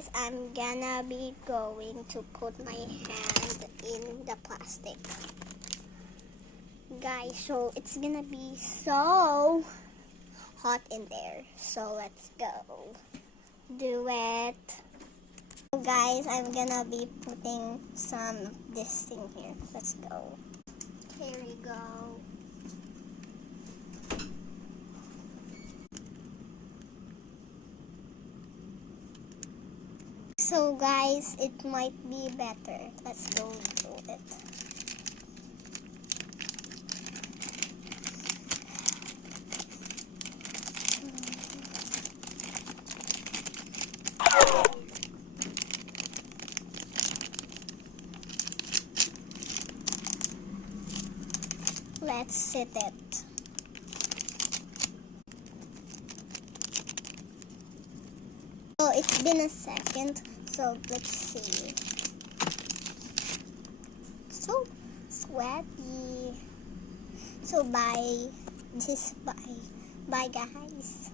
guys, I'm gonna be going to put my hand in the plastic. Guys, so it's gonna be so hot in there. So let's go. Do it. So guys, I'm gonna be putting some of this thing here. Let's go. Here we go. So guys, it might be better. Let's go do it. Let's sit it. So it's been a second, so let's see. So sweaty. So bye. Just bye. Bye guys.